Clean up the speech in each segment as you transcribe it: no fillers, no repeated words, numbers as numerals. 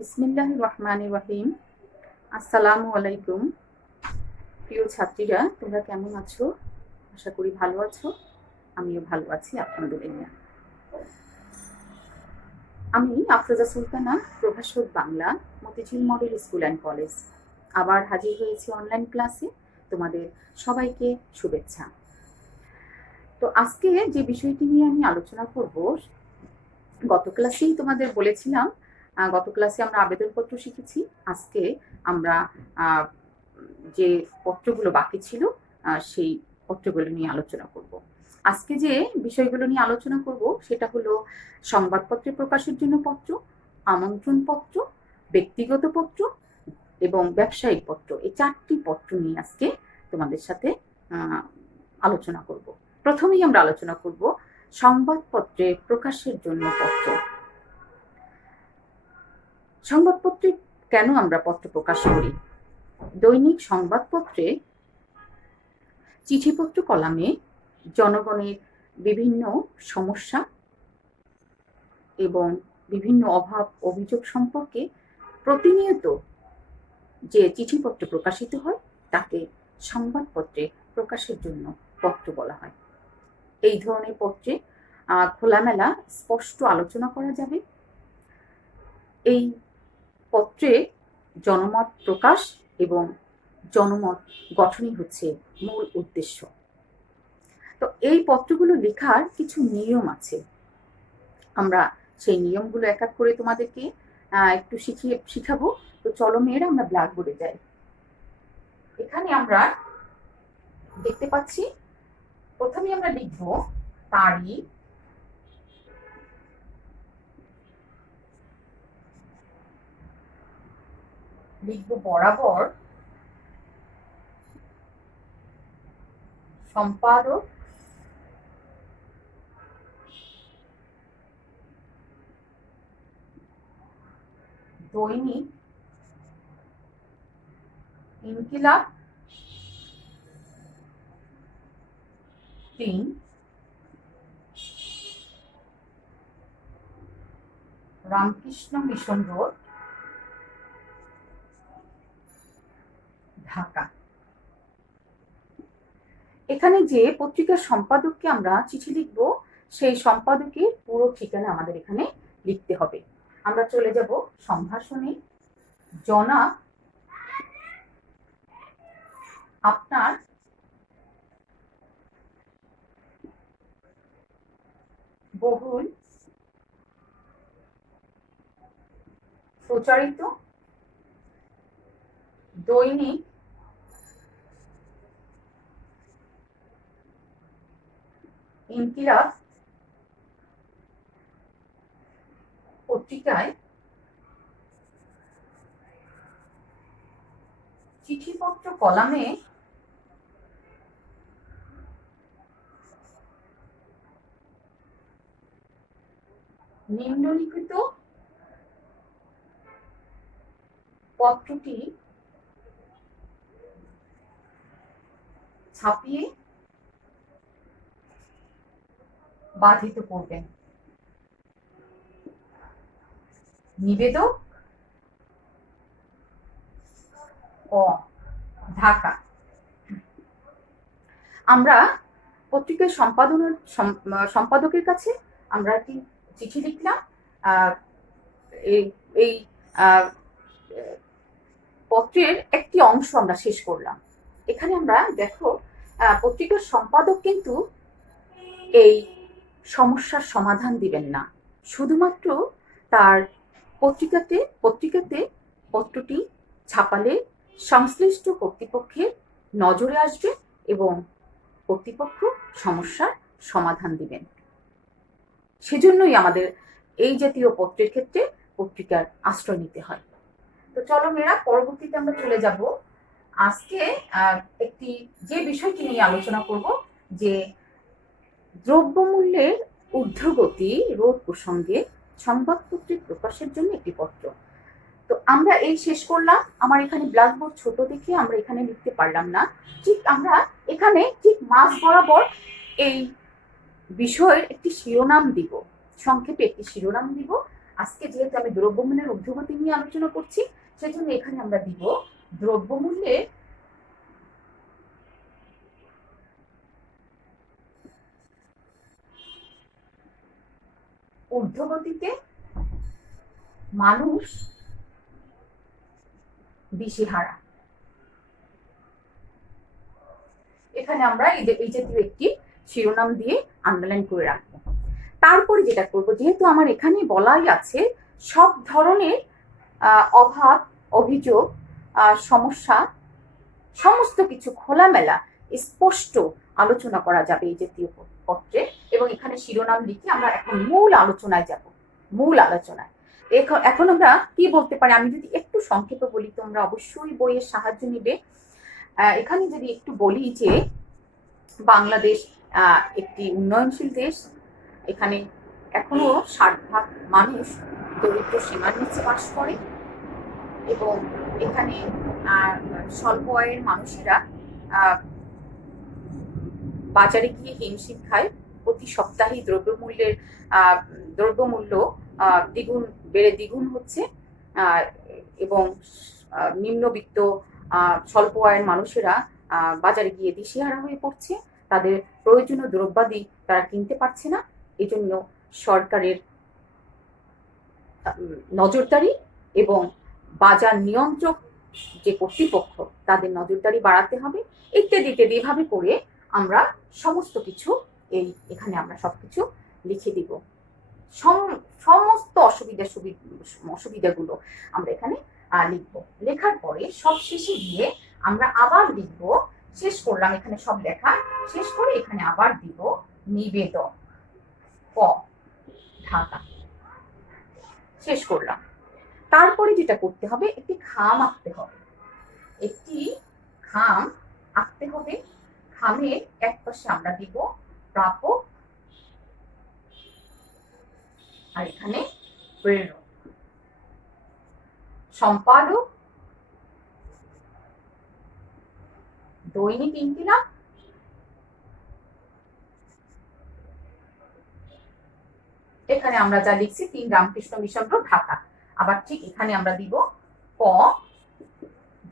বিসমিল্লাহির রহমানির রহিম। আসসালামু আলাইকুম। প্রিয় ছাত্রীরা, তোমরা কেমন আছো? আশা করি ভালো আছো। আমিও ভালো আছি, আলহামদুলিল্লাহ। আমি আফরোজা সুলতানা, প্রভাষক Bangla, Motijheel model school and college. আবার হাজির হয়েছি অনলাইন ক্লাসে। তোমাদের সবাইকে শুভেচ্ছা। তো আজকে যে বিষয়টি নিয়ে আমি আলোচনা করব, গত ক্লাসেই তোমাদের বলেছিলাম, গত ক্লাসে আমরা আবেদনপত্র শিখেছি। আজকে আমরা যে পত্রগুলো বাকি ছিল সেই পত্রগুলো নিয়ে আলোচনা করব। আজকে যে বিষয়গুলো নিয়ে আলোচনা করব সেটা হলো সংবাদপত্রে প্রকাশের জন্য পত্র, আমন্ত্রণ পত্র, ব্যক্তিগত পত্র এবং ব্যবসায়িক পত্র। এই 4টি পত্র নিয়ে আজকে তোমাদের সাথে আলোচনা করব। প্রথমেই আমরা আলোচনা করব সংবাদপত্রে প্রকাশের জন্য পত্র। সংবাদপত্রে কেন আমরা পত্র প্রকাশ করি? দৈনিক সংবাদপত্রে চিঠিপত্র কলামে জনগণের বিভিন্ন সমস্যা এবং বিভিন্ন অভাব অভিযোগ সম্পর্কে প্রতিনিয়ত যে চিঠিপত্র প্রকাশিত হয় তাকে সংবাদপত্রে প্রকাশের জন্য পত্র বলা হয়। এই ধরনের পত্রে খোলামেলা স্পষ্ট আলোচনা করা যাবে। এই পত্রে জনমত প্রকাশ এবং জনমত গঠনই হচ্ছে মূল উদ্দেশ্য। তো এই পত্রগুলো লেখার কিছু নিয়ম আছে। আমরা সেই নিয়মগুলো এক এক করে তোমাদেরকে একটু শিখাবো। তো চলো মেয়েরা, আমরা ব্ল্যাকবোর্ডে যাই। এখানে আমরা দেখতে পাচ্ছি, প্রথমে আমরা লিখব তারিখ, লিখব বরাবর, সম্পাদক, দৈনিক ইনকিলাব 3, রামকৃষ্ণ মিশন রোড, ঢাকা। এখানে যে পত্রিকার সম্পাদককে আমরা চিঠি লিখব, সেই সম্পাদকের পুরো ঠিকানা আমাদের এখানে লিখতে হবে। আমরা চলে যাব সম্ভাষণে। জনাব, আপনার বহুল প্রচারিত দৈনিক ইনকিলাব পত্রিকায় চিঠিপত্র কলামে নিম্নলিখিত পত্রটি ছাপিয়ে বাধিত করবেন। নিবেদক ও ঢাকা। আমরা পত্রিকার সম্পাদকের কাছে আমরা একটি চিঠি লিখলাম। এই পত্রের একটি অংশ আমরা শেষ করলাম। এখানে আমরা দেখো, পত্রিকার সম্পাদক কিন্তু এই সমস্যার সমাধান দিবেন না, শুধুমাত্র তার পত্রিকাতে পত্রটি ছাপালে সংশ্লিষ্ট কর্তৃপক্ষের নজরে আসবে এবং কর্তৃপক্ষ সমস্যার সমাধান দিবেন। সেজন্যই আমাদের এই জাতীয় পত্রের ক্ষেত্রে পত্রিকার আশ্রয় নিতে হয়। তো চলো মেয়েরা, পরবর্তীতে আমরা চলে যাব। আজকে একটি যে বিষয়টি নিয়ে আলোচনা করব, যে দ্রব্যমূল্যের ঊর্ধ্বগতি রোধ প্রসঙ্গে সংবাদপত্রে প্রকাশের জন্য একটি পত্র। তো আমরা এই শেষ করলাম। আমার এখানে ব্ল্যাকবোর্ড ছোট দেখে আমরা এখানে লিখতে পারলাম না। ঠিক আমরা এখানে ঠিক মাঝ বরাবর এই বিষয়ের একটি শিরোনাম দিব, সংক্ষেপে একটি শিরোনাম দিব, আজকে যেহেতু আমি দ্রব্যমূল্যের ঊর্ধ্বগতি নিয়ে আলোচনা করছি, সেজন্য এখানে আমরা দিব দ্রব্যমূল্যের ঊর্ধ্বগতিতে মানুষ দিশেহারা। এখানে আমরা এই জাতীয় একটি শিরোনাম দিয়ে আন্ডারলাইন করে রাখবো। তারপরে যেটা করব, যেহেতু আমার এখানে বলাই আছে সব ধরনের অভাব, অভিযোগ, সমস্যা সমস্ত কিছু খোলামেলা স্পষ্ট আলোচনা করা যাবে এই জাতীয় পত্রে, এবং এখানে শিরোনাম লিখে আমরা এখন মূল আলোচনায় যাব। মূল আলোচনায় এখন আমরা কি বলতে পারি, আমি যদি একটু সংক্ষেপে বলি, তোমরা অবশ্যই বইয়ের সাহায্য নিবে। এখানে যদি একটু বলি যে বাংলাদেশ একটি উন্নয়নশীল দেশ, এখানে এখনো 60% মানুষ দরিদ্র সীমার নিচে বাস করে, এবং এখানে স্বল্প আয়ের মানুষেরা বাজারে গিয়ে হিমশিম খায়। প্রতি সপ্তাহে দ্রব্যমূল্য দ্বিগুণ হচ্ছে, এবং নিম্নবিত্ত স্বল্প আয়ের মানুষেরা বাজারে গিয়ে দিশেহারা হয়ে পড়ছে। তাদের প্রয়োজনীয় দ্রব্যাদি তারা কিনতে পারছে না। এই জন্য সরকারের নজরদারি এবং বাজার নিয়ন্ত্রক যে কর্তৃপক্ষ, তাদের নজরদারি বাড়াতে হবে, ইত্যাদি ইত্যাদি। এভাবে করে আমরা সমস্ত কিছু এখানে আমরা সবকিছু লিখে দিব। সমস্ত অসুবিধাগুলো আমরা এখানে লিখবো। লেখার পরে সব শেষে গিয়ে আমরা আবার লিখবো, শেষ করলাম এখানে সব লেখা শেষ করে এখানে আবার দিব নিবেদন, ক, ঢাকা। শেষ করলাম। তারপরে যেটা করতে হবে, একটি খাম আঁকতে হবে। খামের এক পাশে আমরা দিব প্রাপক, আর এখানে প্রেরক, সম্পাদক, দৈনিক ইনকিলাব, এখানে আমরা যা লিখছি 3 রামকৃষ্ণ মিশন রোড, ঢাকা। আবার ঠিক এখানে আমরা দিব ক,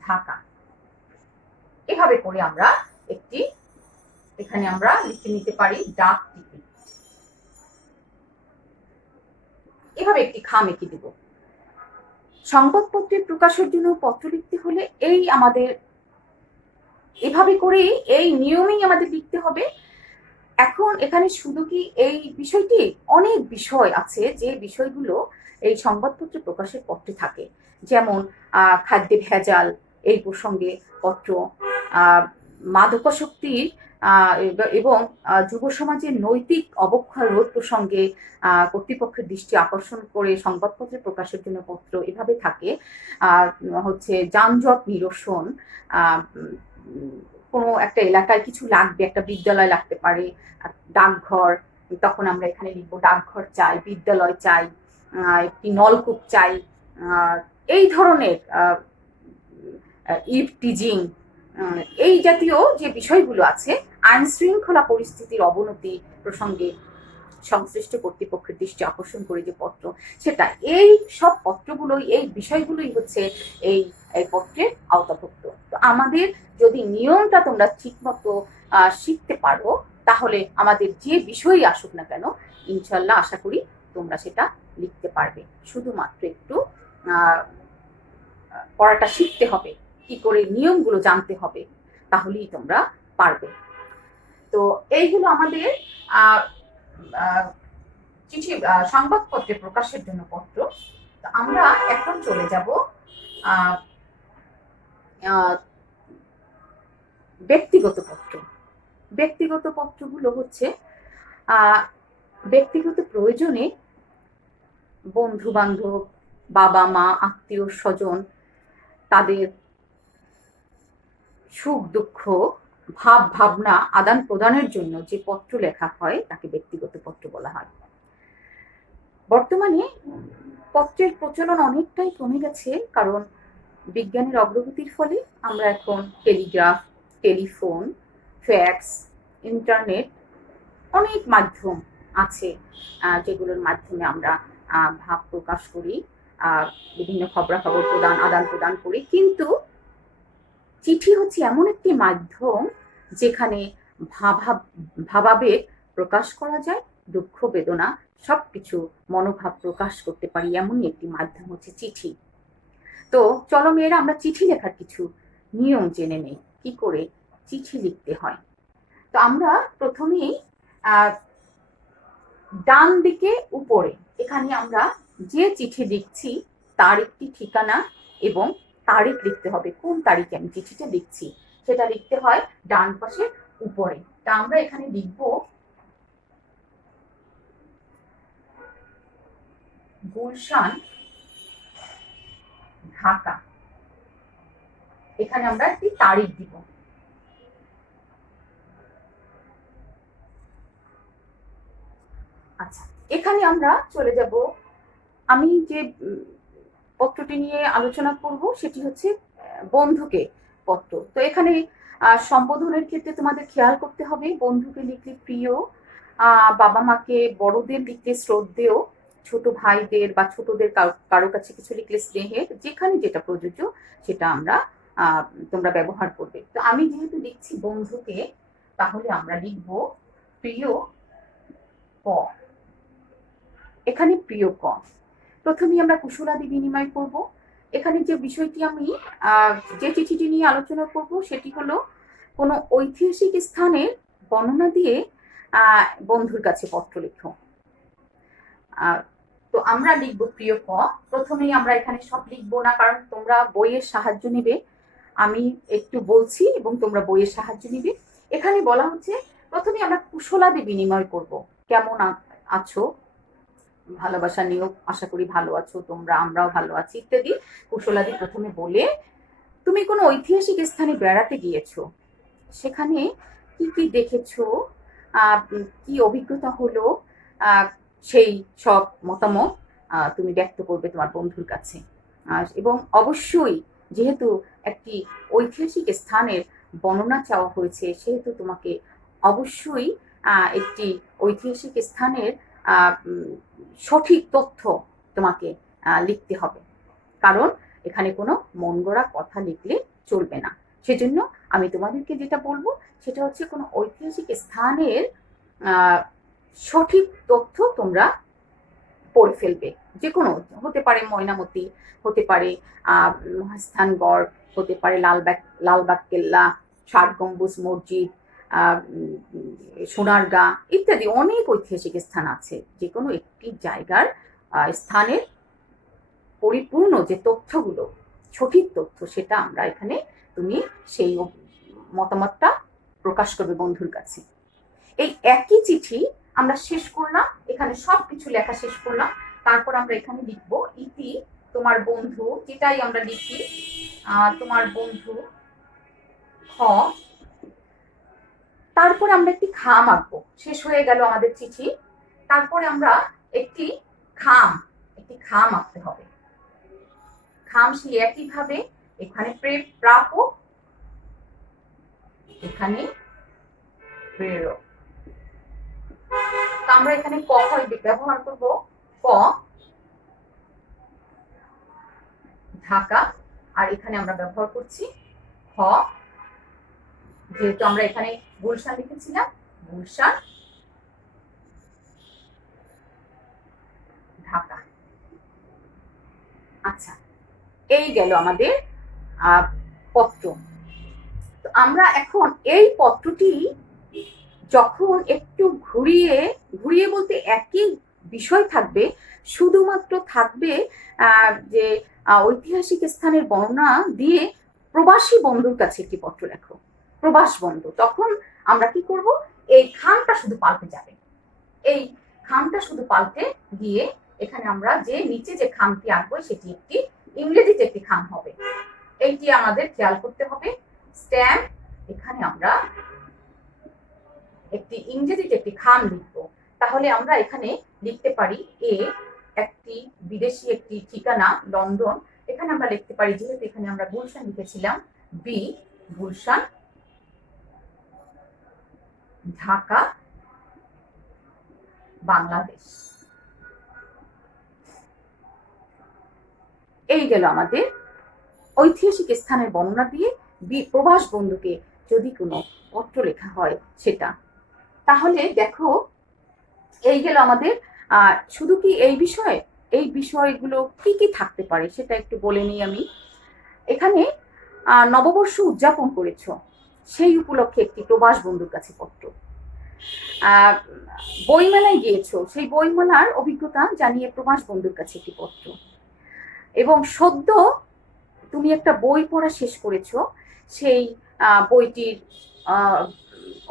ঢাকা। এভাবে করে আমরা এখানে আমরা লিখে নিতে পারি ডাক টিকিট। এভাবে একটি খাম এঁকে দিব। সংবাদপত্রের প্রকাশের জন্য পত্র লিখতে হলে আমাদের এভাবে করেই এই নিয়মেই আমাদের লিখতে হবে। এখন এখানে শুধু কি এই বিষয়টি, অনেক বিষয় আছে যে বিষয়গুলো এই সংবাদপত্র প্রকাশের পত্রে থাকে, যেমন খাদ্যে ভেজাল এই প্রসঙ্গে পত্র, মাদকাসক্তির এবং যুব সমাজের নৈতিক অবক্ষয় রোধ প্রসঙ্গে কর্তৃপক্ষের দৃষ্টি আকর্ষণ করে সংবাদপত্রে প্রকাশের জন্য পত্র এভাবে থাকে। হচ্ছে যানজট নিরসন, কোনো একটা এলাকায় কিছু লাগবে, একটা বিদ্যালয় লাগতে পারে, ডাকঘর, তখন আমরা এখানে লিখবো ডাকঘর চাই, বিদ্যালয় চাই, একটি নলকূপ চাই। এই ধরনের ইভটিজিং, এই জাতীয় যে বিষয়গুলো আছে, আইন শৃঙ্খলা পরিস্থিতির অবনতি প্রসঙ্গে সংশ্লিষ্ট কর্তৃপক্ষের দৃষ্টি আকর্ষণ করে যে পত্র, সেটা এই সব পত্রগুলোই, এই বিষয়গুলোই হচ্ছে এই পত্রের আওতাভুক্ত। তো আমাদের যদি নিয়মটা তোমরা ঠিক মতো শিখতে পারো, তাহলে আমাদের যে বিষয়ই আসুক না কেন, ইনশাল্লাহ আশা করি তোমরা সেটা লিখতে পারবে। শুধুমাত্র একটু পড়াটা শিখতে হবে, কি করে নিয়মগুলো জানতে হবে, তাহলেই তোমরা পারবে। তো এইগুলো আমাদের চিঠি, সংবাদপত্রে প্রকাশের জন্য পত্র। তো আমরা এখন চলে যাব ব্যক্তিগত পত্র। ব্যক্তিগত পত্রগুলো হচ্ছে ব্যক্তিগত প্রয়োজনে বন্ধু বান্ধব, বাবা মা, আত্মীয় স্বজন, তাদের সুখ দুঃখ, ভাবনা আদান প্রদানের জন্য যে পত্র লেখা হয় তাকে ব্যক্তিগত পত্র বলা হয়। বর্তমানে পত্রের প্রচলন অনেকটাই কমে গেছে, কারণ বিজ্ঞানের অগ্রগতির ফলে আমরা এখন টেলিগ্রাফ, টেলিফোন, ফ্যাক্স, ইন্টারনেট, অনেক মাধ্যম আছে যেগুলোর মাধ্যমে আমরা ভাব প্রকাশ করি, বিভিন্ন খবরাখবর আদান প্রদান করি, কিন্তু চিঠি হচ্ছে এমন একটি মাধ্যম যেখানে ভাবাবেগ প্রকাশ করা যায়, দুঃখ বেদনা সবকিছু মনোভাব প্রকাশ করতে পারি, এমনই একটি মাধ্যম হচ্ছে চিঠি। তো চলো মেয়েরা, আমরা চিঠি লেখার কিছু নিয়ম জেনে নেই, কি করে চিঠি লিখতে হয়। তো আমরা প্রথমেই ডান দিকে উপরে এখানে আমরা যে চিঠি লিখছি তার একটি ঠিকানা এবং তারিখ লিখতে হবে, কোন তারিখে আমি চিঠিটা লিখছি সেটা লিখতে হয় ডান পাশে উপরে। তা আমরা এখানে লিখব গুলশান, ঢাকা। এখানে আমরা একটি তারিখ দিব। আচ্ছা, এখানে আমরা চলে যাব, আমি যে পত্রটি নিয়ে আলোচনা করব সেটি হচ্ছে বন্ধুকে পত্র। তো এখানে সম্বোধনের ক্ষেত্রে তোমাদের খেয়াল করতে হবে, বন্ধুকে লিখলে প্রিয়, বাবা মাকে বড়দের লিখলে শ্রদ্ধেয়, ছোট ভাইদের বা ছোটদের কারো কাছে কিছু লিখলে স্নেহের, যেখানে যেটা প্রযোজ্য সেটা আমরা তোমরা ব্যবহার করবে। তো আমি যেহেতু লিখছি বন্ধুকে, তাহলে আমরা লিখব প্রিয় ক। এখানে প্রিয় ক। প্রথমেই আমরা কুশলাদি বিনিময় করব। এখানে যে বিষয়টি আমি যে চিঠিটি নিয়ে আলোচনা করব সেটি হলো কোনো ঐতিহাসিক স্থানের বর্ণনা দিয়ে বন্ধুর কাছে পত্র লেখো। তো আমরা লিখব প্রিয় ক। প্রথমেই আমরা এখানে সব লিখবো না, কারণ তোমরা বইয়ের সাহায্য নিবে, আমি একটু বলছি এবং তোমরা বইয়ের সাহায্য নিবে। এখানে বলা হচ্ছে প্রথমে আমরা কুশলাদি বিনিময় করব, কেমন আছো, ভালোবাসা নিয়েও আশা করি ভালো আছো তোমরা, আমরাও ভালো আছি ইত্যাদি কুশলাদি প্রথমে বলে, তুমি কোনো ঐতিহাসিক স্থানে বেড়াতে গিয়েছো, সেখানে কি কি দেখেছো, কি অভিজ্ঞতা হলো, সেই সব মতামত তুমি ব্যক্ত করবে তোমার বন্ধুর কাছে। এবং অবশ্যই যেহেতু একটি ঐতিহাসিক স্থানের বর্ণনা চাওয়া হয়েছে, সেহেতু তোমাকে অবশ্যই একটি ঐতিহাসিক স্থানের সঠিক তথ্য তোমাকে লিখতে হবে, কারণ এখানে কোনো মন গড়া কথা লিখলে চলবে না। সেজন্য আমি তোমাদেরকে যেটা বলবো সেটা হচ্ছে কোনো ঐতিহাসিক স্থানের সঠিক তথ্য তোমরা পড়ে ফেলবে। যে কোনো হতে পারে ময়নামতি, হতে পারে মহাস্থানগড়, হতে পারে লালবাগ কেল্লা, ৬০ গম্বুজ মসজিদ, সোনারগাঁ ইত্যাদি অনেক ঐতিহাসিক স্থান আছে। যে কোনো একটি জায়গার স্থানের পরিপূর্ণ যে তথ্যগুলো, সঠিক তথ্য, সেটা আমরা এখানে তুমি সেই মতামতটা প্রকাশ করবে বন্ধুর কাছে। এই একই চিঠি আমরা শেষ করলাম, এখানে সবকিছু লেখা শেষ করলাম, তারপর আমরা এখানে লিখব ইতি তোমার বন্ধু, যেটাই আমরা লিখি তোমার বন্ধু খ। তারপরে আমরা একটি খাম আঁকবো, শেষ হয়ে গেল আমাদের চিঠি। তারপরে আমরা একটি খাম আঁকতে হবে। খাম সেই একইভাবে এখানে প্রাপক, এখানে প্রেরক। আমরা এখানে ক ব্যবহার করব, ক ঢাকা, আর এখানে আমরা ব্যবহার করছি খ, যেহেতু আমরা এখানে গুলশান লিখেছিলাম, গুলশান ঢাকা। আচ্ছা, এই গেল আমাদের পত্র। তো আমরা এখন এই পত্রটি যখন একটু ঘুরিয়ে বলতে একই বিষয় থাকবে, শুধুমাত্র থাকবে যে ঐতিহাসিক স্থানের বর্ণনা দিয়ে প্রবাসী বন্ধুর কাছে একটি পত্র লেখো, প্রবাস বন্ধু, তখন আমরা কি করব, এই খামটা শুধু পাল্টে যাবে। এই খামটা শুধু পাল্টে গিয়ে এখানে আমরা যে নিচে যে খামটি আঁকবো সেটি একটি ইংরেজিতে একটি খাম হবে। এইটি আমাদের খেয়াল করতে হবে। স্ট্যাম্প, এখানে আমরা একটি ইংরেজিতে একটি খাম লিখবো। তাহলে আমরা এখানে লিখতে পারি একটি বিদেশি একটি ঠিকানা লন্ডন, এখানে আমরা লিখতে পারি, যেহেতু এখানে আমরা গুলশান লিখেছিলাম, বি গুলশান ঢাকা বাংলাদেশ। এই গেল আমাদের ঐতিহাসিক স্থানের বর্ণনা দিয়ে প্রবাস বন্ধুকে যদি কোনো পত্র লেখা হয় সেটা। তাহলে দেখো, এই গেল আমাদের শুধু কি এই বিষয়, এই বিষয়গুলো কি কি থাকতে পারে সেটা একটু বলে নিই আমি। এখানে নববর্ষ উদযাপন করেছ, সেই উপলক্ষে একটি প্রবাস বন্ধুর কাছে পত্র। বইমেলায় গিয়েছো, সেই বইমেলার অভিজ্ঞতা জানিয়ে প্রবাস বন্ধুর কাছে একটি পত্র। এবং সদ্য তুমি একটা বই পড়া শেষ করেছো, সেই বইটির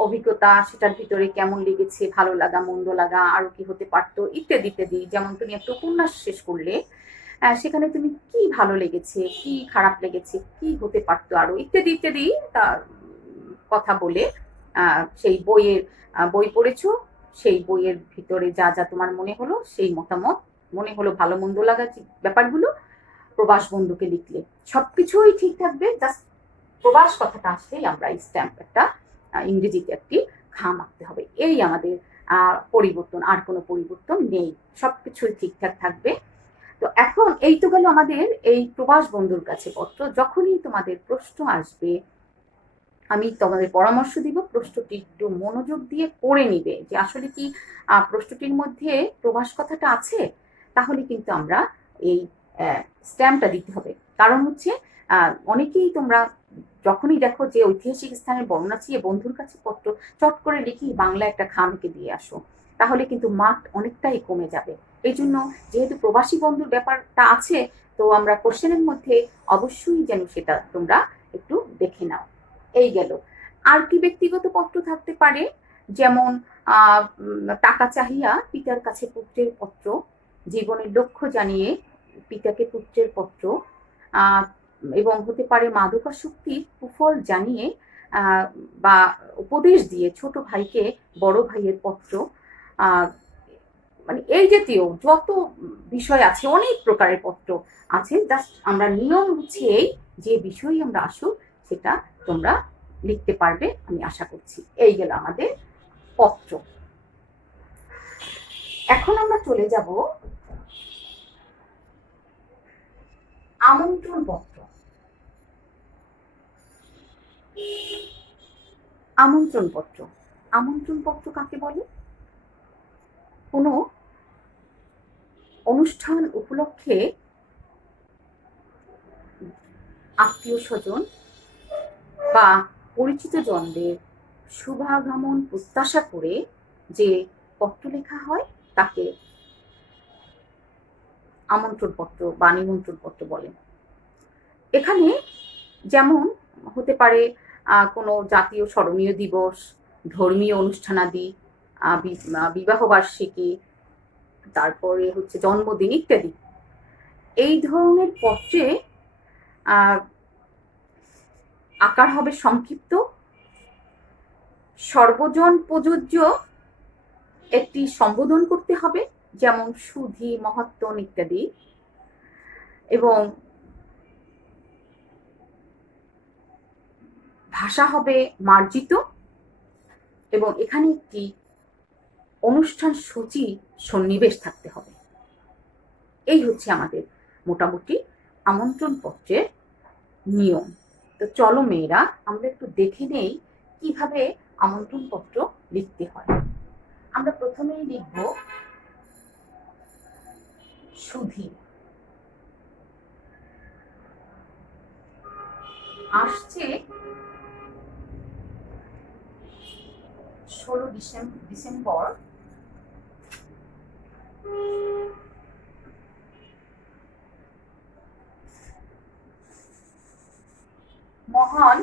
অভিজ্ঞতা, সেটার ভিতরে কেমন লেগেছে, ভালো লাগা, মন্দ লাগা, আরো কি হতে পারতো, ইত্যাদি ইত্যাদি। যেমন তুমি একটা উপন্যাস শেষ করলে, সেখানে তুমি কি ভালো লেগেছে, কি খারাপ লেগেছে, কি হতে পারতো আরো, ইত্যাদি ইত্যাদি তার কথা বলে সেই বই পড়েছো, সেই বইয়ের ভিতরে যা যা তোমার মনে হলো, সেই মতামত, মনে হলো ভালো মন্দ লাগা ব্যাপারগুলো প্রবাস বন্ধুকে লিখলে সবকিছুই ঠিক থাকবে। জাস্ট প্রবাস কথাটা আসলেই আমরা স্ট্যাম্প একটা ইংরেজিতে একটি খাম আঁকতে হবে। এই আমাদের পরিবর্তন, আর কোনো পরিবর্তন নেই, সবকিছুই ঠিকঠাক থাকবে। তো এখন এই তো গেল আমাদের এই প্রবাস বন্ধুর কাছে পত্র। যখনই তোমাদের প্রশ্ন আসবে, আমি তোমাদের পরামর্শ দিব, প্রশ্নটি একটু মনোযোগ দিয়ে পড়ে নিবে যে আসলে কি প্রশ্নটির মধ্যে প্রবাস কথাটা আছে। তাহলে কিন্তু আমরা এই স্ট্যাম্পটা দিতে হবে। কারণ হচ্ছে অনেকেই তোমরা যখনই দেখো যে ঐতিহাসিক স্থানের বর্ণনা চেয়ে বন্ধুর কাছে পত্র চট করে লিখি বাংলা একটা খামকে দিয়ে আসো, তাহলে কিন্তু মার্ক অনেকটাই কমে যাবে। এই জন্য যেহেতু প্রবাসী বন্ধুর ব্যাপারটা আছে, তো আমরা কোশ্চেনের মধ্যে অবশ্যই যেন সেটা তোমরা একটু দেখে নাও। এই গেল। আর কি ব্যক্তিগত পত্র থাকতে পারে, যেমন টাকা চাহিয়া পিতার কাছে পুত্রের পত্র, জীবনের লক্ষ্য জানিয়ে পিতাকে পুত্রের পত্র, এবং হতে পারে মাদকাসক্তির কুফল জানিয়ে বা উপদেশ দিয়ে ছোট ভাইকে বড় ভাইয়ের পত্র। মানে এই জাতীয় যত বিষয় আছে, অনেক প্রকারের পত্র আছে। জাস্ট আমরা নিয়ম হচ্ছে এই যে বিষয় আমরা আসুক সেটা তোমরা লিখতে পারবে, আমি আশা করছি। এই গেল আমাদের পত্র। এখন আমরা চলে যাব আমন্ত্রণ পত্র। আমন্ত্রণ পত্র, আমন্ত্রণ পত্র কাকে বলে? কোনো অনুষ্ঠান উপলক্ষে আত্মীয় স্বজন বা পরিচিত জনদের শুভাগমন প্রত্যাশা করে যে পত্র লেখা হয় তাকে আমন্ত্রণ পত্র বা নিমন্ত্রণ পত্র বলে। এখানে যেমন হতে পারে কোনো জাতীয় স্মরণীয় দিবস, ধর্মীয় অনুষ্ঠানাদি, বিবাহ বার্ষিকী, তারপরে হচ্ছে জন্মদিন ইত্যাদি। এই ধরনের পত্রে আকার হবে সংক্ষিপ্ত, সর্বজন প্রযোজ্য একটি সম্বোধন করতে হবে, যেমন সুধী, মহাত্মন ইত্যাদি, এবং ভাষা হবে মার্জিত, এবং এখানে একটি অনুষ্ঠান সূচি সন্নিবেশ থাকতে হবে। এই হচ্ছে আমাদের মোটামুটি আমন্ত্রণ পত্রের নিয়ম। তো চলো মেয়েরা, আমরা একটু দেখে নেই কিভাবে আমন্ত্রণ পত্র লিখতে হয়। আমরা প্রথমেই লিখব সুধী। আসছে 16 ডিসেম্বর মহান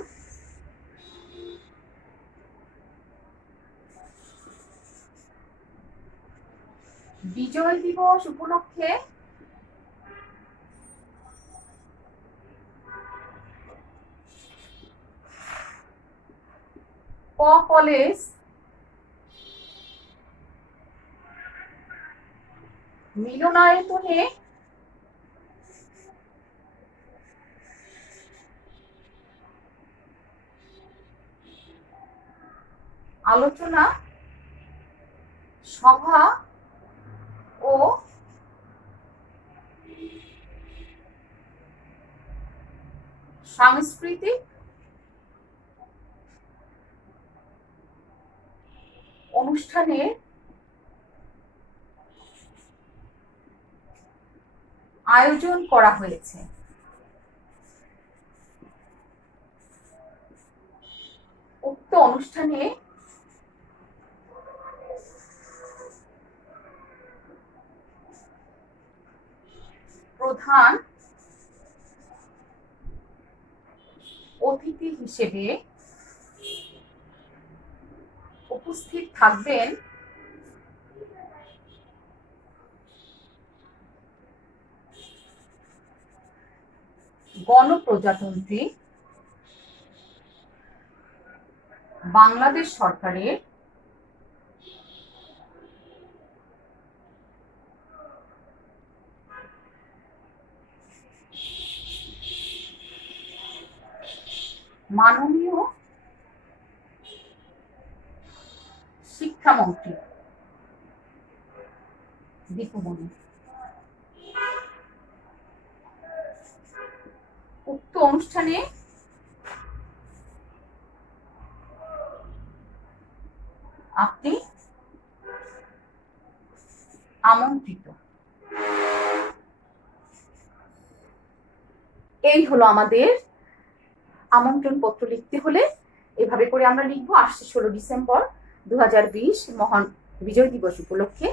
বিজয় দিবস উপলক্ষে কলেজ মিলনায়তনে আলোচনা সভা ও সাংস্কৃতিক অনুষ্ঠানে আয়োজন করা হয়েছে। উক্ত অনুষ্ঠানে প্রধান অতিথি হিসেবে উপস্থিত থাকবেন গণপ্রজাতন্ত্রী বাংলাদেশ সরকারের মাননীয় শিক্ষামন্ত্রী দীপুমণি। উক্ত অনুষ্ঠানে আপনি আমন্ত্রিত। এই হলো আমাদের আমন্ত্রণ পত্র। লিখতে হলে এভাবে করে আমরা লিখবো। আসছে 16 ডিসেম্বর 2020 মহান বিজয় দিবস উপলক্ষে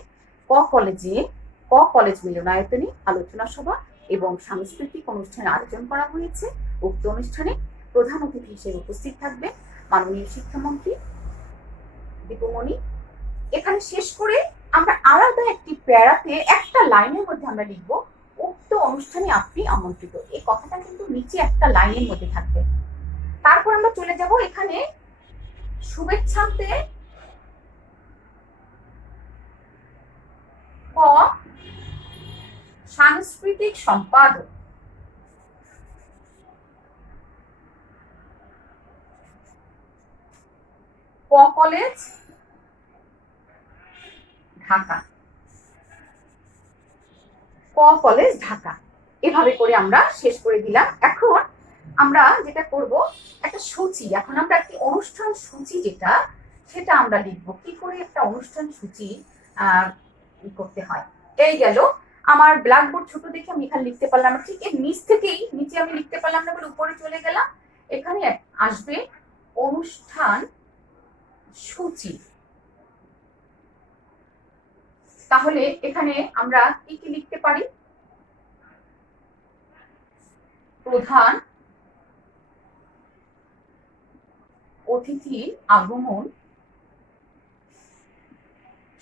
কলেজ মিলনায়তনে আলোচনা সভা এবং সাংস্কৃতিক অনুষ্ঠানের আয়োজন করা হয়েছে। উক্ত অনুষ্ঠানে প্রধান অতিথি হিসেবে উপস্থিত থাকবে মাননীয় শিক্ষামন্ত্রী দীপুমণি। এখানে শেষ করে আমরা আলাদা একটি প্যারাতে একটা লাইনের মধ্যে আমরা লিখবো উক্ত অনুষ্ঠানে আপনি আমন্ত্রিত। এই কথাটা কিন্তু নিচে একটা লাইনের মধ্যে থাকবে। তারপর আমরা চলে যাব এখানে শুভেচ্ছাতে সাংস্কৃতিক সম্পাদক কলেজ ঢাকা। কলেজ ঢাকা। এভাবে করে আমরা শেষ করে দিলাম। এখন আমরা যেটা করব একটা সূচি, এখন আমরা একটি অনুষ্ঠান সূচি সেটা আমরা লিখবো। কি করে একটা অনুষ্ঠান সূচি করতে হয়। এই গেল আমার ব্ল্যাকবোর্ড ছোট দেখে আমি এখানে লিখতে পারলাম না, ঠিক এর নিচে আমি লিখতে পারলাম না বলে উপরে চলে গেলাম। এখানে আসবে অনুষ্ঠান সূচি। তাহলে এখানে আমরা কি কি লিখতে পারি? প্রধান অতিথির আগমন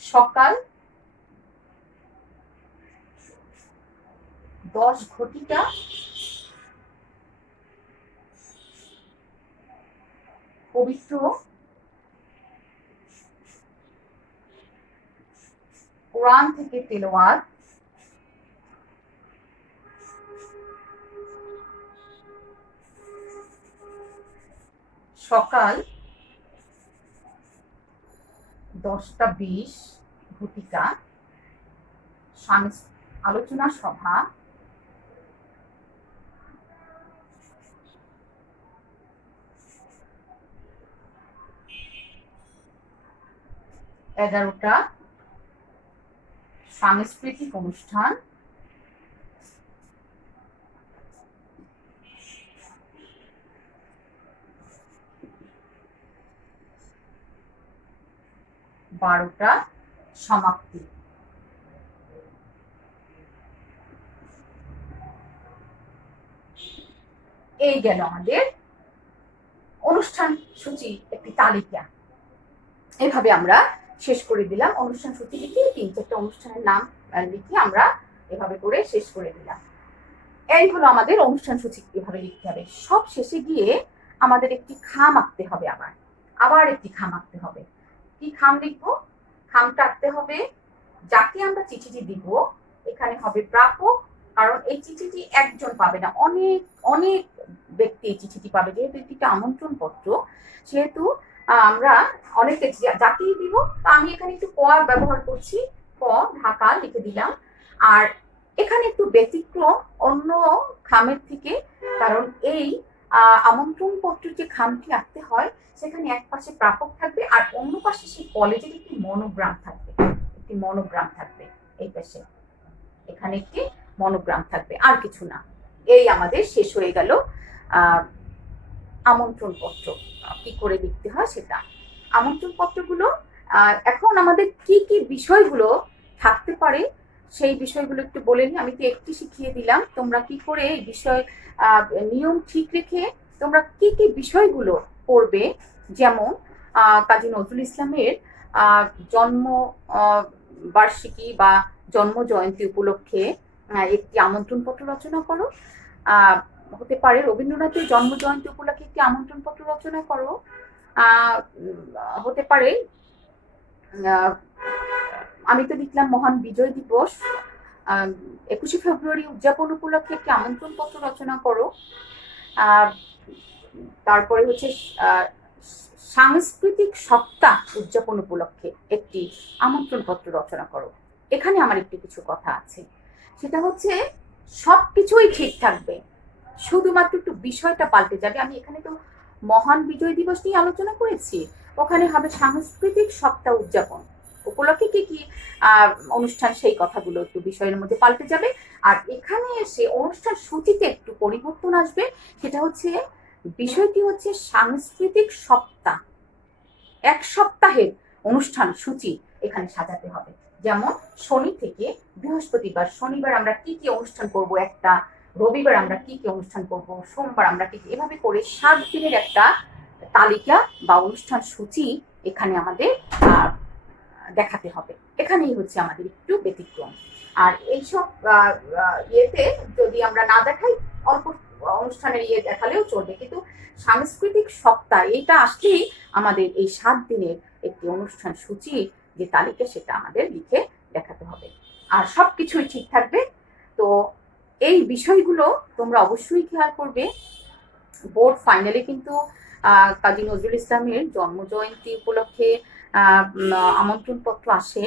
সকাল 10 ঘটিকা পবিত্র কোরআন থেকে তেলাওয়াত, সকাল 10:20 ঘটিকা আলোচনা সভা, 11টা সাংস্কৃতিক অনুষ্ঠান, 12টা সমাপ্তি। এই গেল আমাদের অনুষ্ঠান সূচি একটি তালিকা। এভাবে আমরা শেষ করে দিলাম। অনুষ্ঠান সূচি লিখে 3-4টা অনুষ্ঠানের নাম লিখে আমরা এভাবে করে শেষ করে দিলাম। এই হলো আমাদের অনুষ্ঠান সূচি। এভাবে লিখতে হবে। সব শেষে গিয়ে আমাদের একটি খাম আঁকতে হবে। আবার একটি খাম আঁকতে হবে। কি খাম লিখবো? খামটা আঁকতে হবে যাকে আমরা চিঠিটি দিব এখানে হবে প্রাপক, কারণ এই চিঠিটি একজন পাবে না, অনেক অনেক ব্যক্তি এই চিঠিটি পাবে। যেহেতু এটিটা আমন্ত্রণ পত্র, সেহেতু আমরা অনেকে যাকেই দিব। তা আমি এখানে একটু ক ব্যবহার করছি। ক ঢাকা লিখে দিলাম। আর এখানে একটু ব্যতিক্রম অন্য খামের থেকে, কারণ এই আমন্ত্রণ পত্রের যে খামটি আঁকতে হয় সেখানে এক পাশে প্রাপক থাকবে আর অন্য পাশে সেই কলেজের একটি মনোগ্রাম থাকবে, একটি মনোগ্রাম থাকবে এই পাশে, এখানে একটি মনোগ্রাম থাকবে, আর কিছু না। এই আমাদের শেষ হয়ে গেল আমন্ত্রণ পত্র কি করে লিখতে হয় সেটা। আমন্ত্রণ পত্রগুলো এখন আমাদের কি কি বিষয়গুলো থাকতে পারে সেই বিষয়গুলো একটু বলে নিই। আমি তো একটি শিখিয়ে দিলাম, তোমরা কি করে এই বিষয় নিয়ম ঠিক রেখে তোমরা কি কি বিষয়গুলো পড়বে। যেমন কাজী নজরুল ইসলামের জন্ম বার্ষিকী বা জন্ম জয়ন্তী উপলক্ষে একটি আমন্ত্রণ পত্র রচনা করো। হতে পারে রবীন্দ্রনাথের জন্ম জয়ন্তী উপলক্ষে একটি আমন্ত্রণ পত্র রচনা করো। হতে পারে আমি তো লিখলাম মহান বিজয় দিবস 21শে ফেব্রুয়ারি উদযাপন উপলক্ষে একটি আমন্ত্রণ পত্র রচনা করো। তারপরে হচ্ছে সাংস্কৃতিক সপ্তাহ উদযাপন উপলক্ষে একটি আমন্ত্রণ পত্র রচনা করো। এখানে আমার একটু কিছু কথা আছে, সেটা হচ্ছে সবকিছুই ঠিক থাকবে, শুধুমাত্র একটু বিষয়টা পাল্টে যাবে। আমি এখানে তো মহান বিজয় দিবস নিয়ে আলোচনা করেছি, ওখানে হবে সাংস্কৃতিক সপ্তাহ উদযাপন উপলক্ষে কি কি অনুষ্ঠান, সেই কথাগুলো একটু বিষয়ের মধ্যে পাল্টে যাবে। আর এখানে এসে অনুষ্ঠান সূচিতে একটু পরিবর্তন আসবে, সেটা হচ্ছে বিষয়টি হচ্ছে সাংস্কৃতিক সপ্তাহ, এক সপ্তাহের অনুষ্ঠান সূচি এখানে সাজাতে হবে। যেমন শনি থেকে বৃহস্পতিবার, শনিবার আমরা কি কি অনুষ্ঠান করব একটা, রবিবার আমরা কি কি অনুষ্ঠান করব, সোমবার আমরা কি কি, এভাবে করে 7 দিনের একটা তালিকা বা অনুষ্ঠান সূচি এখানে আমাদের দেখাতে হবে। এখানেই হচ্ছে আমাদের একটু ব্যতিক্রম। আর এইসব ইয়েতে যদি আমরা না দেখাই, অল্প অনুষ্ঠানের ইয়ে দেখালেও চলবে, কিন্তু সাংস্কৃতিক সপ্তাহ এইটা আসলেই আমাদের এই 7 দিনের একটি অনুষ্ঠান সূচি যে তালিকা সেটা আমাদের লিখে দেখাতে হবে। আর সবকিছুই ঠিক থাকবে। তো এই বিষয়গুলো তোমরা অবশ্যই খেয়াল করবে। বোর্ড ফাইনালে কিন্তু কাজী নজরুল ইসলামের জন্ম জয়ন্তী উপলক্ষে আমন্ত্রণ পত্র আসে,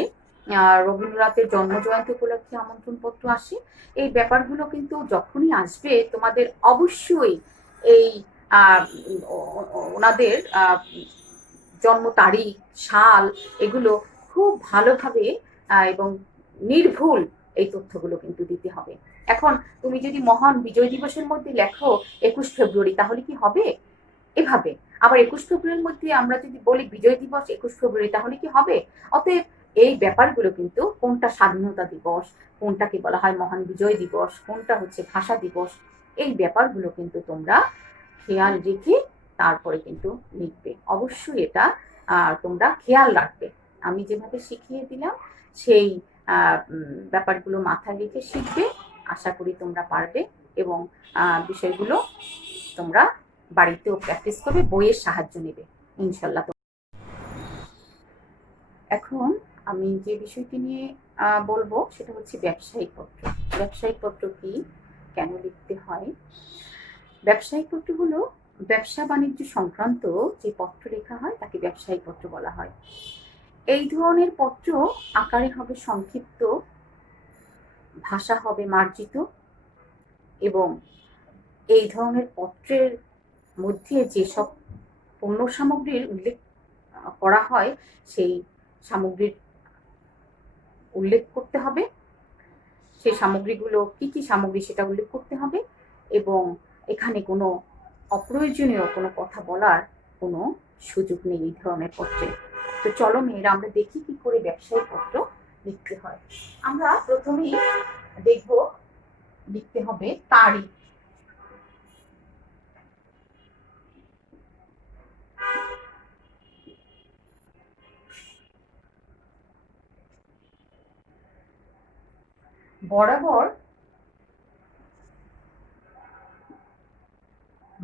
রবীন্দ্রনাথের জন্ম জয়ন্তী উপলক্ষে আমন্ত্রণ পত্র আসে। এই ব্যাপারগুলো কিন্তু যখনই আসবে তোমাদের অবশ্যই এই ওনাদের জন্ম তারিখ, সাল, এগুলো খুব ভালোভাবে এবং নির্ভুল এই তথ্যগুলো কিন্তু দিতে হবে। এখন তুমি যদি মহান বিজয় দিবসের মধ্যে লেখো 21 ফেব্রুয়ারি, তাহলে কি হবে? এভাবে আবার 21 ফেব্রুয়ারির মধ্যে আমরা যদি বলি বিজয় দিবস 21 ফেব্রুয়ারি, তাহলে কি হবে? অতএব এই ব্যাপারগুলো কিন্তু কোনটা স্বাধীনতা দিবস, কোনটাকে বলা হয় মহান বিজয় দিবস, কোনটা হচ্ছে ভাষা দিবস, এই ব্যাপারগুলো কিন্তু তোমরা খেয়াল রেখে তারপরে কিন্তু লিখবে। অবশ্যই এটা তোমরা খেয়াল রাখবে। আমি যেভাবে শিখিয়ে দিলাম সেই ব্যাপারগুলো মাথায় রেখে শিখবে। আশা করি তোমরা পারবে এবং বিষয়গুলো তোমরা বাড়িতেও প্র্যাকটিস করবে, বইয়ের সাহায্য নেবে ইনশাল্লাহ। এখন আমি যে বিষয়টি নিয়ে বলবো সেটা হচ্ছে ব্যবসায়িক পত্র। ব্যবসায়িক পত্র কি, কেন লিখতে হয়? ব্যবসায়িক পত্রগুলো ব্যবসা বাণিজ্য সংক্রান্ত যে পত্র লেখা হয় তাকে ব্যবসায়িক পত্র বলা হয়। এই ধরনের পত্র আকারে হবে সংক্ষিপ্ত, ভাষা হবে মার্জিত এবং এই ধরনের পত্রের মধ্যে যেসব পণ্য সামগ্রীর উল্লেখ করা হয় সেই সামগ্রীর উল্লেখ করতে হবে, সেই সামগ্রীগুলো কি কি সামগ্রী সেটা উল্লেখ করতে হবে এবং এখানে কোনো অপ্রয়োজনীয় কোনো কথা বলার কোনো সুযোগ নেই এই ধরনের পত্রে। তো চলো মেয়েরা আমরা দেখি কি করে ব্যবসায়িক পত্র লিখতে হয়। আমরা প্রথমেই দেখব লিখতে হবে তারিখ। বরাবর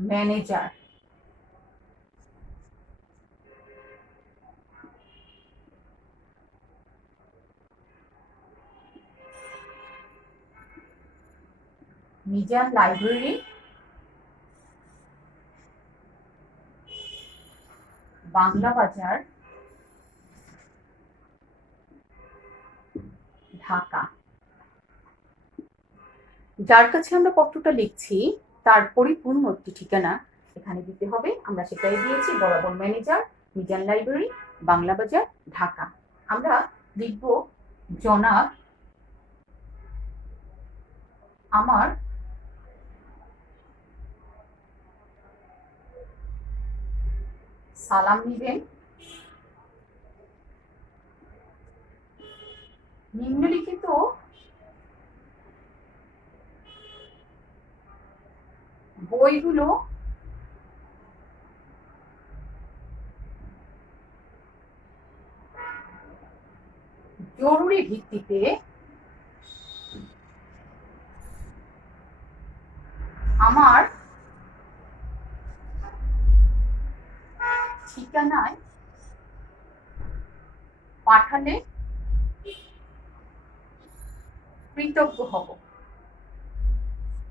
ম্যানেজার, মিজান লাইব্রেরি, বাংলা বাজার, ঢাকা। যার কাছে আমরা পত্রটা লিখছি তার পরিপূর্ণ একটি ঠিকানা এখানে দিতে হবে। আমরা সেটাই দিয়েছি, বরাবর ম্যানেজার, মিজান লাইব্রেরি, বাংলা বাজার, ঢাকা। আমরা লিখব জনাব আমার সালাম নিবেন নিম্নলিখিত বইগুলো জরুরি ভিত্তিতে আমার ঠিকানায় পাঠালে কৃতজ্ঞ হব,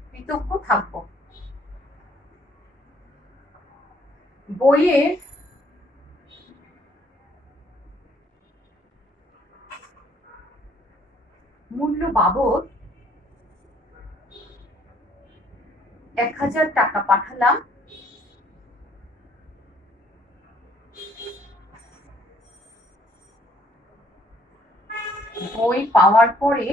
কৃতজ্ঞ থাকব। বইয়ের মূল্য বাবদ 1000 টাকা পাঠালাম। বই পাওয়ার পরে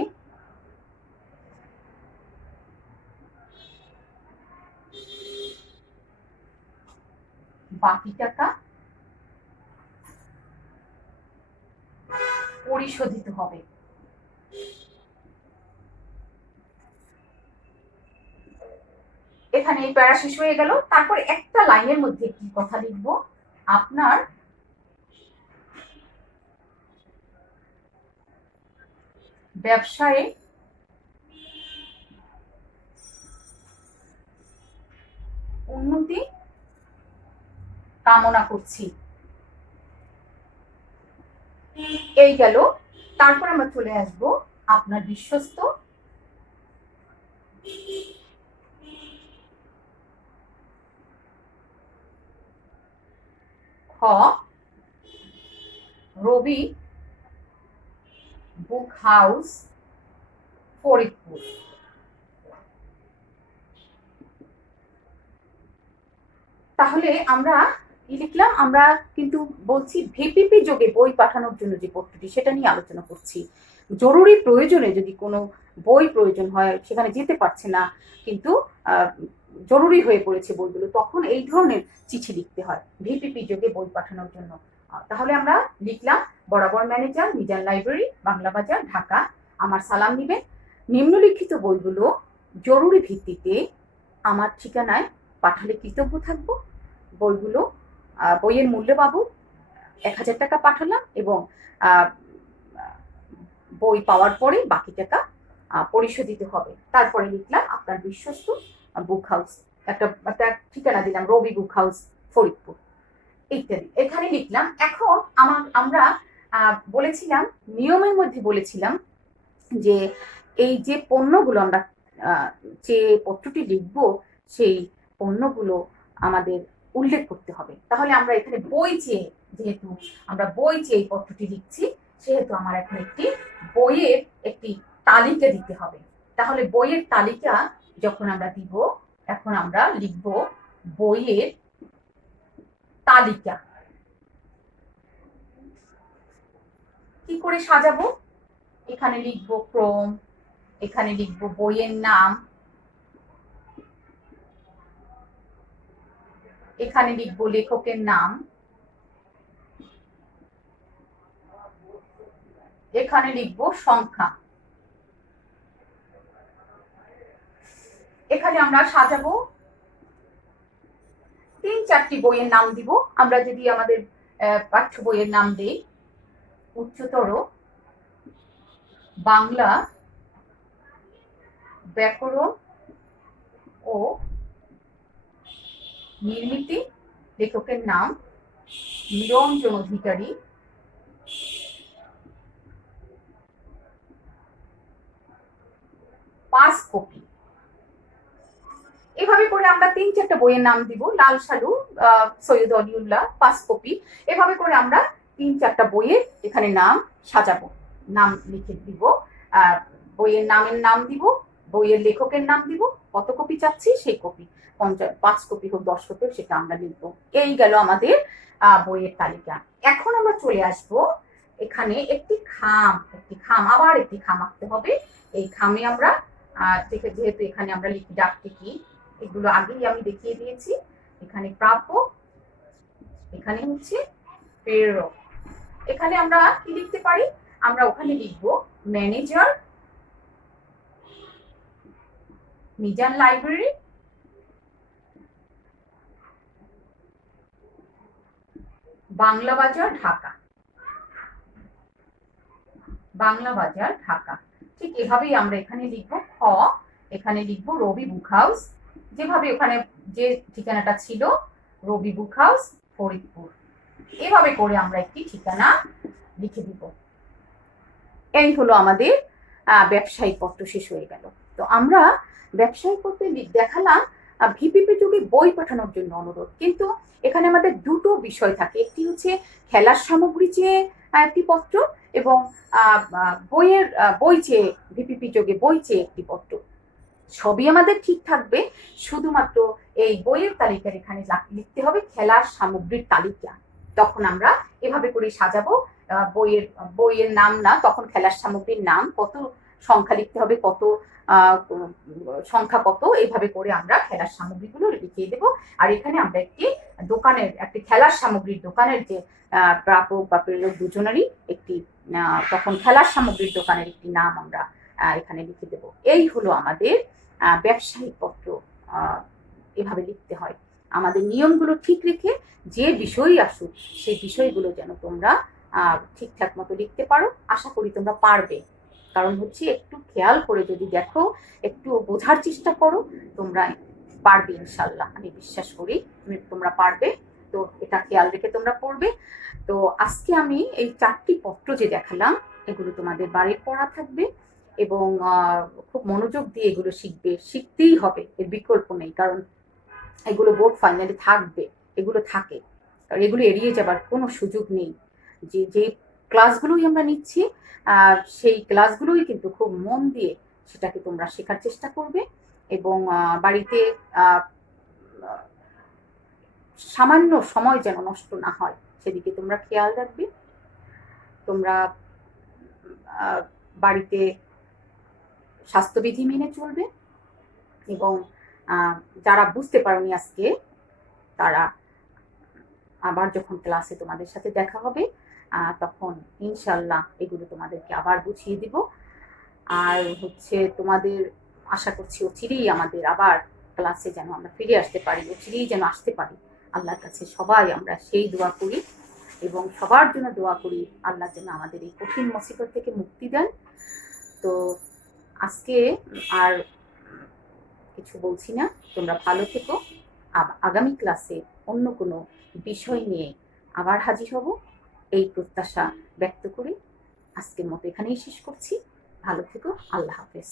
বাকি টাকা পরিশোধিত হবে। এখানে এই প্যারা শেষ হয়ে গেল। তারপর একটা লাইনের মধ্যে কি কথা লিখব, আপনার ব্যবসায়ে উন্নতি কামনা করছি। এই গেল। তারপর আমরা চলে আসব আপনার বিশ্বস্ত খ রবি বুক হাউস ফরিদপুর। তাহলে আমরা কি লিখলাম, আমরা কিন্তু বলছি ভিপিপি যোগে বই পাঠানোর জন্য যে পদ্ধতি সেটা নিয়ে আলোচনা করছি। জরুরি প্রয়োজনে যদি কোনো বই প্রয়োজন হয়, সেখানে যেতে পারছে না কিন্তু জরুরি হয়ে পড়েছে বইগুলো, তখন এই ধরনের চিঠি লিখতে হয় ভিপিপি যোগে বই পাঠানোর জন্য। তাহলে আমরা লিখলাম বরাবর ম্যানেজার, মিজান লাইব্রেরি, বাংলা বাজার, ঢাকা। আমার সালাম নিবেন নিম্নলিখিত বইগুলো জরুরি ভিত্তিতে আমার ঠিকানায় পাঠালে কৃতজ্ঞ থাকবো। বইগুলো বইয়ের মূল্য বাবদ 1000 টাকা পাঠালাম এবং বই পাওয়ার পরে বাকি টাকা পরিশোধিত হবে। তারপরে লিখলাম আপনার বিশ্বস্ত বুক হাউস, একটা ঠিকানা দিলাম রবি বুক হাউস ফরিদপুর ইত্যাদি এখানে লিখলাম। এখন আমরা বলেছিলাম, নিয়মের মধ্যে বলেছিলাম যে এই যে পণ্যগুলো আমরা যে পত্রটি লিখব সেই পণ্যগুলো আমাদের উল্লেখ করতে হবে। তাহলে আমরা এখানে বই চেয়ে, যেহেতু আমরা বই চেয়ে এই পত্রটি লিখছি, সেহেতু আমার এখন একটি বইয়ের একটি তালিকা দিতে হবে। তাহলে বইয়ের তালিকা যখন আমরা দিব, এখন আমরা লিখব বইয়ের তালিকা। কি করে সাজাবো, এখানে লিখবো ক্রম, এখানে লিখবো বইয়ের নাম, এখানে লিখবো লেখকের নাম, এখানে লিখবো সংখ্যা। এখানে আমরা সাজাবো 3-4টি বইয়ের নাম দিব। আমরা যদি আমাদের পাঠ্য বইয়ের নাম দিই, উচ্চতর বাংলা ব্যাকরণ ও নির্মিতি, লেখকের নাম নিরঞ্জন অধিকারী, 5 কপি। এভাবে করে আমরা 3-4টা বইয়ের নাম দিব। লাল সালু, সৈয়দ অলিউল্লাহ, 5 কপি। এভাবে করে আমরা 3-4টা বইয়ের এখানে নাম সাজাবো, নাম লিখে দিব। বইয়ের নামের নাম দিব, বইয়ের লেখকের নাম দিব, কত কপি চাচ্ছি সেই কপি, 5 কপি হোক 10 কপি হোক সেটা আমরা লিখবো। এই গেল আমাদের বইয়ের তালিকা। এখন আমরা চলে আসব এখানে একটি খাম, আবার একটি খাম আঁকতে হবে। এই খামে আমরা যেহেতু এখানে আমরা লিখি ডাকটিকিট, এগুলো আগেই আমি দেখিয়ে দিয়েছি। এখানে প্রাপক, এখানে হচ্ছে প্রেরক। এখানে আমরা কি লিখতে পারি? আমরা ওখানে লিখব ম্যানেজার, মিজান লাইব্রেরি, বাংলা বাজার ঢাকা, বাংলা বাজার ঢাকা। ঠিক এভাবেই আমরা এখানে লিখবো। খ, এখানে লিখবো রবি বুক হাউস, যেভাবে ওখানে যে ঠিকানাটা ছিল রবি বুক হাউস ফরিদপুর। এভাবে করে আমরা একটি ঠিকানা লিখে দিব। এই হলো আমাদের ব্যবসায়িক পত্র শেষ হয়ে গেল। তো আমরা ব্যবসায়িক পত্রে দেখালাম ভিপিপি যুগে বই পাঠানোর জন্য অনুরোধ, কিন্তু এখানে আমাদের দুটো বিষয় থাকে। একটি হচ্ছে খেলার সামগ্রী চেয়ে একটি পত্র, এবং বই চেয়ে ভিপিপি যোগে বই চেয়ে একটি পত্র। সবই আমাদের ঠিক থাকবে, শুধুমাত্র এই বইয়ের তালিকার এখানে লিখতে হবে খেলার সামগ্রীর তালিকা। তখন আমরা এভাবে করে সাজাবো, বইয়ের নাম না, তখন খেলার সামগ্রীর নাম, কত সংখ্যা লিখতে হবে, কত সংখ্যা কত, এইভাবে করে আমরা খেলার সামগ্রীগুলো লিখিয়ে দেবো। আর এখানে আমরা একটি খেলার সামগ্রীর দোকানের যে প্রাপক বা প্রেরক দুজনেরই একটি তখন খেলার সামগ্রীর দোকানের একটি নাম আমরা এখানে লিখে দেবো। এই হলো আমাদের ব্যবসায়িক পত্র। এভাবে লিখতে হয়। আমাদের নিয়মগুলো ঠিক রেখে যে বিষয়ই আসুক সেই বিষয়গুলো যেন তোমরা ঠিকঠাক মতো লিখতে পারো। আশা করি তোমরা পারবে, কারণ হচ্ছে একটু খেয়াল করে যদি দেখো, একটু বোঝার চেষ্টা করো, তোমরা পারবে ইনশাল্লাহ। আমি বিশ্বাস করি তোমরা পারবে। তো এটা খেয়াল রেখে তোমরা পড়বে। তো আজকে আমি এই 4টি পত্র যে দেখালাম, এগুলো তোমাদের বাড়ির পড়া থাকবে, এবং খুব মনোযোগ দিয়ে এগুলো শিখতেই হবে, এর বিকল্প নেই। কারণ এগুলো বোর্ড ফাইনালে থাকবে, এগুলো থাকে, কারণ এগুলো এড়িয়ে যাবার কোনো সুযোগ নেই। যে ক্লাসগুলোই আমরা নিচ্ছি, সেই ক্লাসগুলোই কিন্তু খুব মন দিয়ে সেটাকে তোমরা শেখার চেষ্টা করবে, এবং বাড়িতে সামান্য সময় যেন নষ্ট না হয় সেদিকে তোমরা খেয়াল রাখবে। তোমরা বাড়িতে স্বাস্থ্যবিধি মেনে চলবে, এবং যারা বুঝতে পারোনি আজকে, তারা আবার যখন ক্লাসে তোমাদের সাথে দেখা হবে তখন ইনশাল্লাহ এগুলো তোমাদেরকে আবার বুঝিয়ে দিব। আর হচ্ছে তোমাদের আশা করছি অচিরেই আমাদের আবার ক্লাসে যেন আমরা ফিরে আসতে পারি, অচিরেই যেন আসতে পারি। আল্লাহর কাছে সবাই আমরা সেই দোয়া করি, এবং সবার জন্য দোয়া করি আল্লাহ যেন আমাদের এই কঠিন মুসিবত থেকে মুক্তি দেন। তো আজকে আর কিছু বলছি না, তোমরা ভালো থেকো। আগামী ক্লাসে অন্য কোনো বিষয় নিয়ে আবার হাজির হব, এই প্রত্যাশা ব্যক্ত করে আজকের মতো এখানেই শেষ করছি। ভালো থেকো, আল্লাহ হাফেজ।